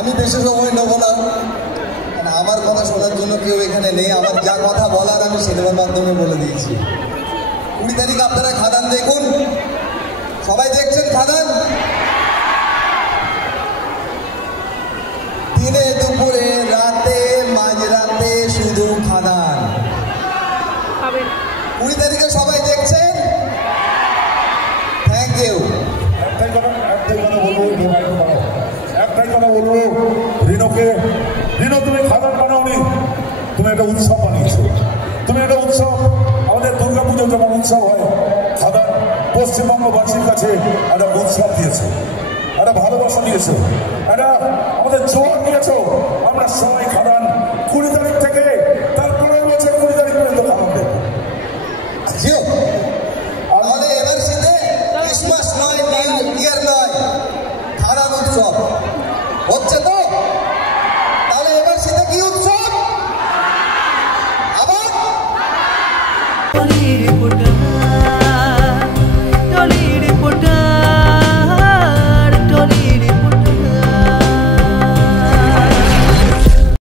আমি বেশি সময় নেব না, আমার কথা শোনার জন্য কেউ এখানে নেই। আমার যা কথা বলার আমি সিনেমার মাধ্যমে বলে দিয়েছি। 20 তারিখ আপনারা খাদান দেখুন, সবাই দেখছেন খাদান? দিনে দুপুরে রাতে মাঝরাতে শুধু খাদান। 20 তারিখে সবাই দেখছেন? Thank you. একটাই কথা বলবো রিনোকে, রিনো তুমি খাদান বানাওনি, তুমি একটা উৎসব বানিয়েছো। তুমি একটা উৎসব, আমাদের দুর্গাপুজো যেমন উৎসব হয়, খাদান পশ্চিমবঙ্গবাসীর কাছে একটা উৎসব দিয়েছে, একটা ভালোবাসা দিয়েছে, একটা আমাদের জোর দিয়েছো। আমরা সবাই খাদান 20 তারিখ থেকে তারপরে বছর 20 তারিখ পর্যন্ত খাদান দেবো। তাহলে এবার সাথে ক্রিসমাস নয়, নিউ ইয়ার নয়, খাদান উৎসব হচ্ছে তো?